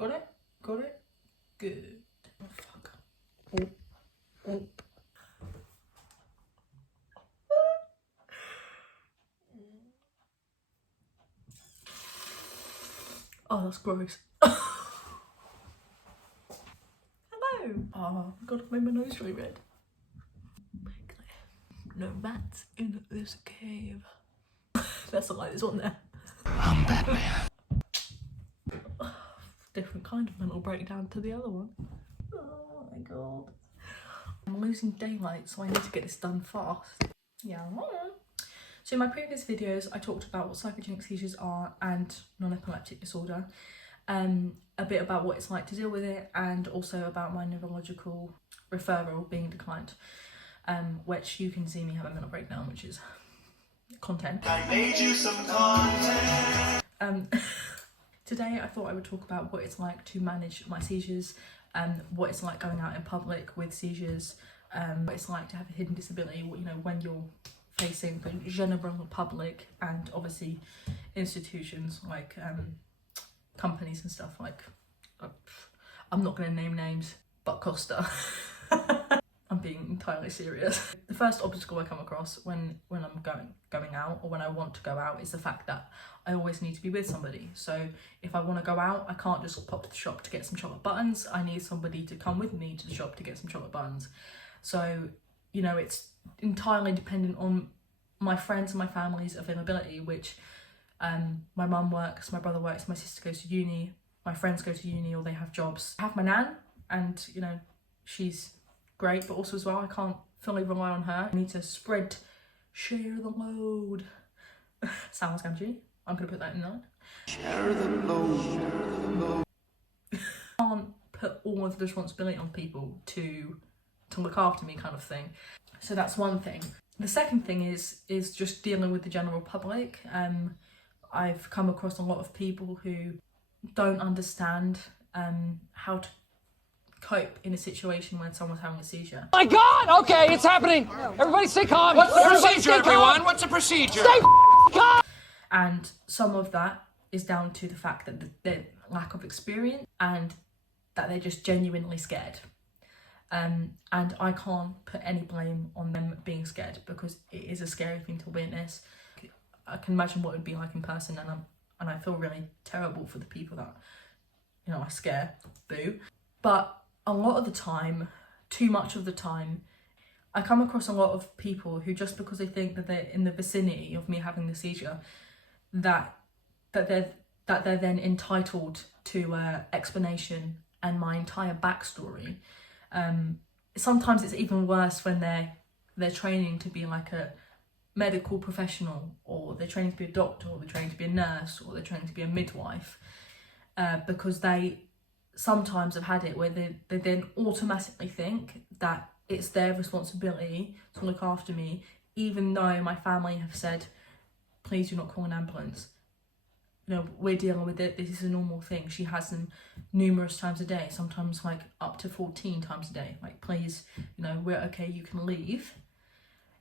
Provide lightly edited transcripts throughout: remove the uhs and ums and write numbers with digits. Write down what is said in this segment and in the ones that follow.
Got it? Got it? Good. Oh, fuck. Oh. Oh. Oh, that's gross. Hello. Oh, God, I've made my nose really red. No rats in this cave. That's not like this one there. I'm Batman. Different kind of mental breakdown to the other one. Oh my God. I'm losing daylight, so I need to get this done fast. Yeah. So in my previous videos, I talked about what psychogenic seizures are and non-epileptic disorder, a bit about what it's like to deal with it, and also about my neurological referral being declined, which you can see me have a mental breakdown, which is content. I made you some content. Today I thought I would talk about what it's like to manage my seizures, what it's like going out in public with seizures, what it's like to have a hidden disability, you know, when you're facing the general public and obviously institutions like companies and stuff like, I'm not going to name names, but Costa. I'm being entirely serious. The first obstacle I come across when I'm going out, or when I want to go out, is the fact that I always need to be with somebody. So if I want to go out, I can't just pop to the shop to get some chocolate buttons. I need somebody to come with me to the shop to get some chocolate buttons. So, you know, it's entirely dependent on my friends and my family's availability, which my mum works, my brother works, my sister goes to uni, my friends go to uni or they have jobs. I have my nan, and, you know, she's great, but also as well, I can't fully rely on her. I need to share the load. Sounds Gamgee. I'm gonna put that in there. Share the load. Can't put all of the responsibility on people to look after me, kind of thing. So that's one thing. The second thing is just dealing with the general public. I've come across a lot of people who don't understand how to cope in a situation when someone's having a seizure. My God! Okay, it's happening. Everybody stay calm. What's the procedure, everyone? What's the procedure? Stay calm. And some of that is down to the fact that the lack of experience and that they're just genuinely scared. And I can't put any blame on them being scared, because it is a scary thing to witness. I can imagine what it would be like in person, and I feel really terrible for the people that, you know, I scare. Boo. But a lot of the time, too much of the time, I come across a lot of people who, just because they think that they're in the vicinity of me having the seizure, that they're then entitled to explanation and my entire backstory. Sometimes it's even worse when they're training to be like a medical professional, or they're training to be a doctor, or they're training to be a nurse, or they're training to be a midwife, because they sometimes have had it where they then automatically think that it's their responsibility to look after me, even though my family have said, please do not call an ambulance. You know, we're dealing with it, this is a normal thing. She has them numerous times a day, sometimes like up to 14 times a day. Like, please, you know, we're okay, you can leave.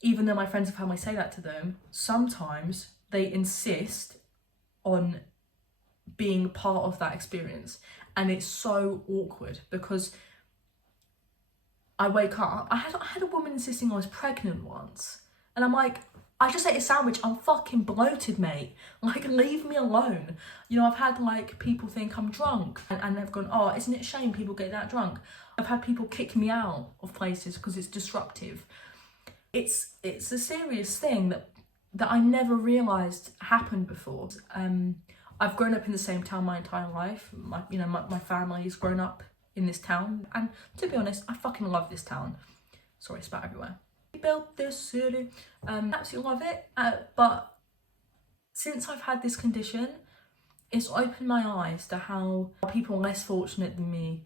Even though my friends and family say that to them, sometimes they insist on being part of that experience. And it's so awkward, because I wake up, I had a woman insisting I was pregnant once, and I'm like, I just ate a sandwich, I'm fucking bloated, mate. Like, leave me alone. You know, I've had like people think I'm drunk, and they've gone, oh, isn't it a shame people get that drunk? I've had people kick me out of places because it's disruptive. It's a serious thing that I never realised happened before. I've grown up in the same town my entire life. My family's grown up in this town, and to be honest, I fucking love this town. Sorry, spat everywhere. We built this city, absolutely love it. But since I've had this condition, it's opened my eyes to how people less fortunate than me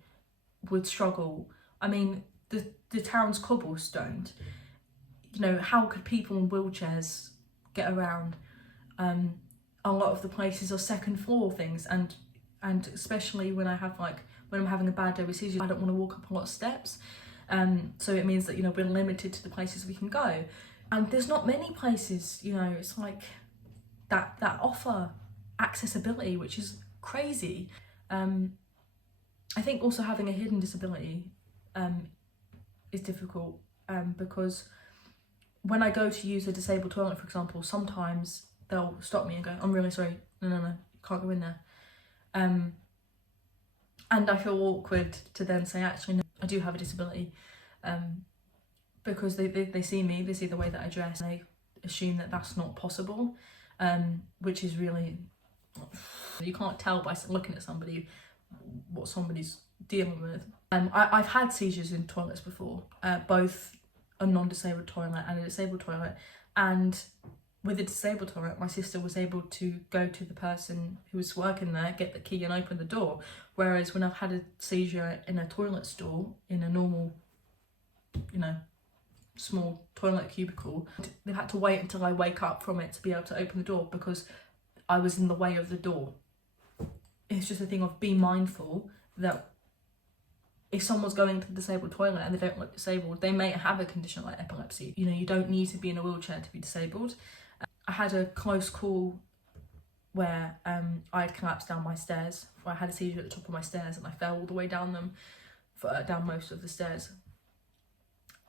would struggle. I mean, the town's cobblestoned. You know, how could people in wheelchairs get around? A lot of the places are second floor things, and especially when I'm having a bad day with seizures, I don't want to walk up a lot of steps. So it means that, you know, we're limited to the places we can go. And there's not many places, you know, it's like that offer accessibility, which is crazy. I think also having a hidden disability is difficult because when I go to use a disabled toilet, for example, sometimes they'll stop me and go, I'm really sorry, no, you can't go in there. And I feel awkward to then say, actually, no, I do have a disability, because they see me, they see the way that I dress, and they assume that that's not possible, which is really, you can't tell by looking at somebody what somebody's dealing with. I've had seizures in toilets before, both a non-disabled toilet and a disabled toilet, and with a disabled toilet, my sister was able to go to the person who was working there, get the key and open the door, whereas when I've had a seizure in a toilet stall, in a normal, small toilet cubicle, they've had to wait until I wake up from it to be able to open the door because I was in the way of the door. It's just a thing of be mindful that if someone's going to the disabled toilet and they don't look disabled, they may have a condition like epilepsy. You don't need to be in a wheelchair to be disabled. I had a close call where I had collapsed down my stairs, where I had a seizure at the top of my stairs and I fell all the way down them, down most of the stairs.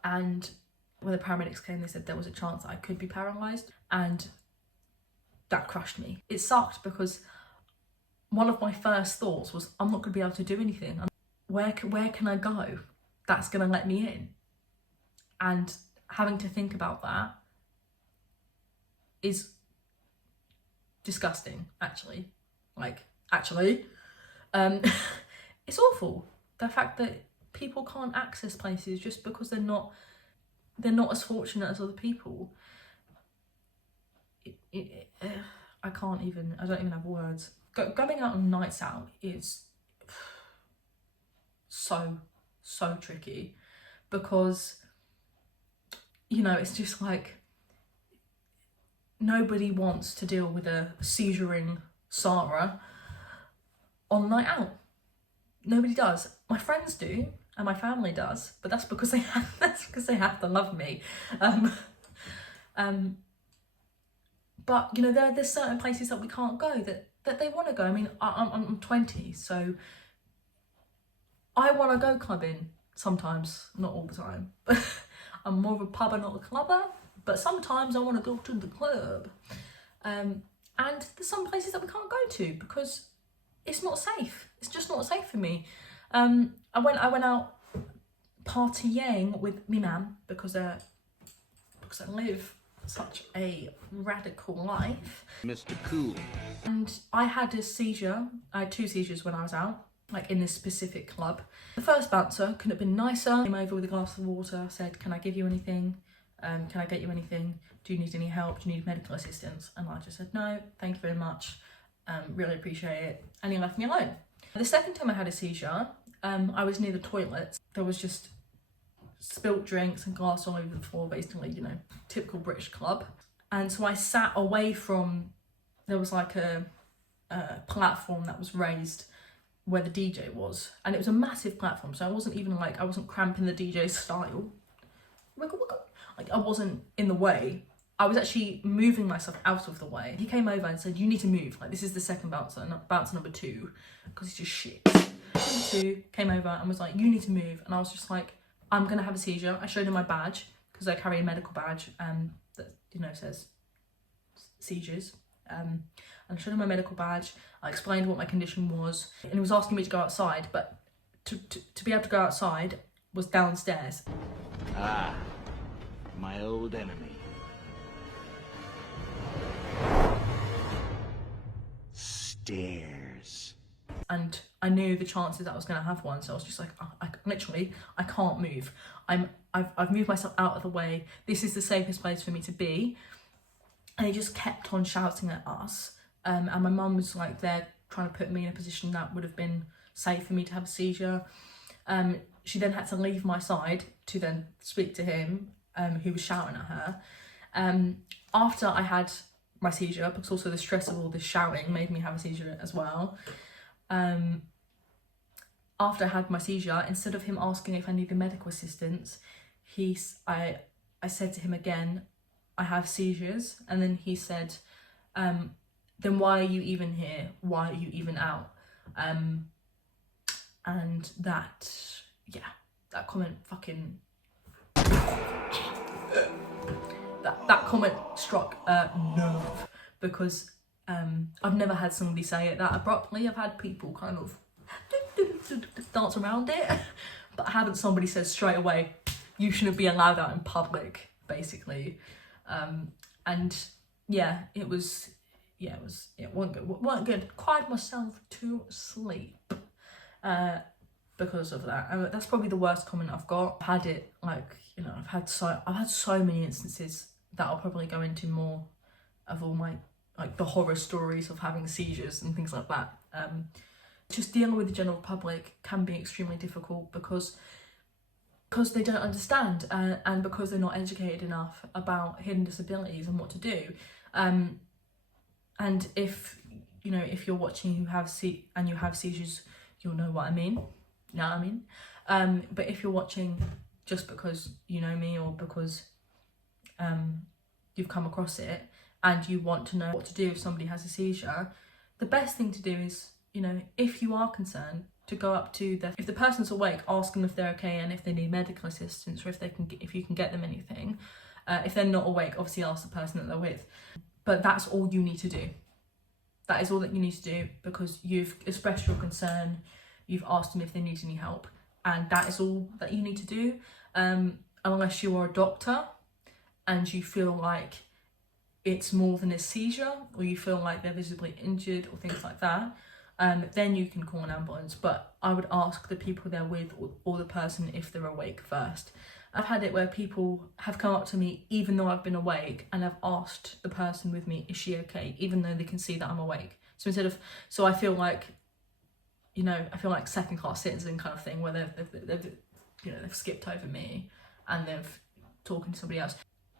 And when the paramedics came, they said there was a chance that I could be paralysed, and that crushed me. It sucked because one of my first thoughts was, I'm not going to be able to do anything. Where can I go that's going to let me in? And having to think about that is disgusting, actually. It's awful. The fact that people can't access places just because they're not as fortunate as other people. I don't even have words. Going out on nights out is so tricky because, it's just like nobody wants to deal with a seizuring Sarah on night out. Nobody does. My friends do, and my family does, but that's because they have to love me. But there's certain places that we can't go that they want to go. I mean, I'm 20, so I want to go clubbing sometimes, not all the time. I'm more of a pubber, not a clubber, but sometimes I want to go to the club. And there's some places that we can't go to because it's not safe. It's just not safe for me. I went out partying with me mum because I live such a radical life. Mr. Cool. And I had a seizure. I had 2 seizures when I was out, like in this specific club. The first bouncer couldn't have been nicer. Came over with a glass of water, said, can I give you anything? Can I get you anything? Do you need any help? Do you need medical assistance? And I just said, no, thank you very much. Really appreciate it. And he left me alone. The second time I had a seizure, I was near the toilets. There was just spilt drinks and glass all over the floor, basically, typical British club. And so I sat away from, there was like a platform that was raised where the DJ was, and it was a massive platform, so I wasn't cramping the DJ's style. Like, I wasn't in the way. I was actually moving myself out of the way. He came over and said, you need to move. Like, this is the second bouncer, not bouncer number 2, because it's just shit. Number 2 came over and was like, you need to move. And I was just like, I'm going to have a seizure. I showed him my badge, because I carry a medical badge that, says seizures. And I showed him my medical badge. I explained what my condition was. And he was asking me to go outside, but to be able to go outside was downstairs. Ah, my old enemy. Stairs. And I knew the chances that I was going to have one, so I was just like, I can't move. I've moved myself out of the way. This is the safest place for me to be. And he just kept on shouting at us. And my mum was like there trying to put me in a position that would have been safe for me to have a seizure. She then had to leave my side to then speak to him, who was shouting at her. After I had my seizure, because also the stress of all this shouting made me have a seizure as well. After I had my seizure, instead of him asking if I needed medical assistance, I said to him again, I have seizures. And then he said, then why are you even here? Why are you even out? And and that, yeah, that comment fucking, that comment struck a nerve, because I've never had somebody say it that abruptly. I've had people kind of dance around it, but I haven't somebody says straight away, you shouldn't be allowed out in public, basically. And yeah, it wasn't good. Cried myself to sleep because of that. And that's probably the worst comment I've got. I've had it, like, you know, I've had so many instances that I'll probably go into more of all my, like, the horror stories of having seizures and things like that. Just dealing with the general public can be extremely difficult because they don't understand, and because they're not educated enough about hidden disabilities and what to do. And if, you know, if you're watching you have seizures, you'll know what I mean. You know what I mean? But if you're watching just because you know me, or because you've come across it and you want to know what to do if somebody has a seizure, the best thing to do is, you know, if you are concerned, to go up to if the person's awake, ask them if they're okay and if they need medical assistance, or if you can get them anything. If they're not awake, obviously ask the person that they're with. But that's all you need to do. That is all that you need to do, because you've expressed your concern, you've asked them if they need any help, and that is all that you need to do. Unless you are a doctor and you feel like it's more than a seizure, or you feel like they're visibly injured or things like that, then you can call an ambulance. But I would ask the people they're with, or the person, if they're awake first. I've had it where people have come up to me even though I've been awake, and I've asked the person with me, is she okay, even though they can see that I'm awake. So I feel like, you know, I feel like second class citizen kind of thing, where they've you know, they've skipped over me and they've talking to somebody else.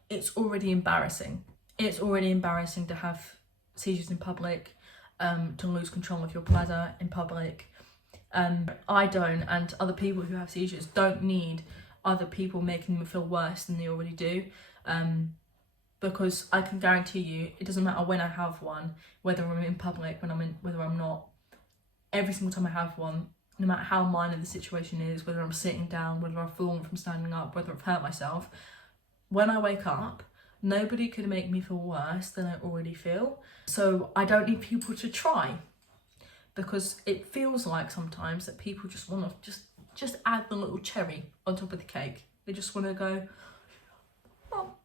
It's already embarrassing. It's already embarrassing to have seizures in public, to lose control of your bladder in public. I don't, and other people who have seizures don't need other people making them feel worse than they already do, because I can guarantee you, it doesn't matter when I have one, whether I'm in public, whether I'm not. Every single time I have one, no matter how minor the situation is, whether I'm sitting down, whether I've fallen from standing up, whether I've hurt myself, when I wake up, nobody could make me feel worse than I already feel. So I don't need people to try, because it feels like sometimes that people just want to just add the little cherry on top of the cake. They just want to go, well,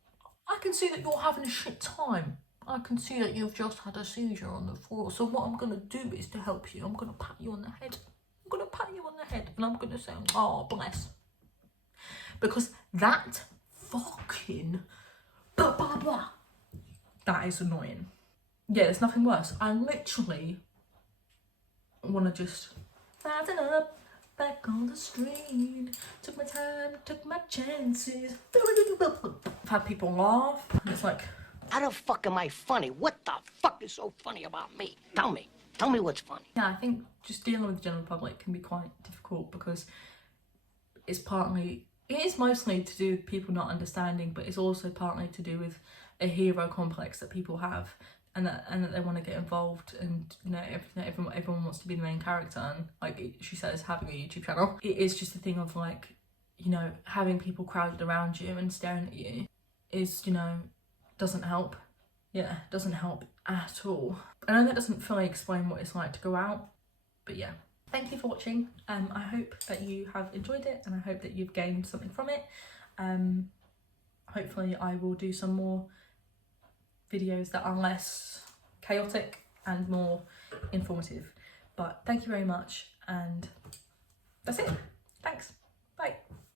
I can see that you're having a shit time. I can see that you've just had a seizure on the floor. So what I'm going to do is to help you, I'm going to pat you on the head. I'm going to pat you on the head and I'm going to say, oh, bless. Because that fucking blah, blah, blah, that is annoying. Yeah, there's nothing worse. I literally want to just fatten up, back on the street, took my time, took my chances. I've had people laugh, and it's like, how the fuck am I funny? What the fuck is so funny about me? Tell me what's funny. yeah, I think just dealing with the general public can be quite difficult, because it is mostly to do with people not understanding, but it's also partly to do with a hero complex that people have, and that they want to get involved, and, you know, everyone wants to be the main character, and, like she says, having a YouTube channel, it is just a thing of, like, you know, having people crowded around you and staring at you is, you know, doesn't help. Yeah, doesn't help at all. I know that doesn't fully explain what it's like to go out, but yeah. Thank you for watching. I hope that you have enjoyed it, and I hope that you've gained something from it. Hopefully I will do some more videos that are less chaotic and more informative. But thank you very much, and that's it. Thanks.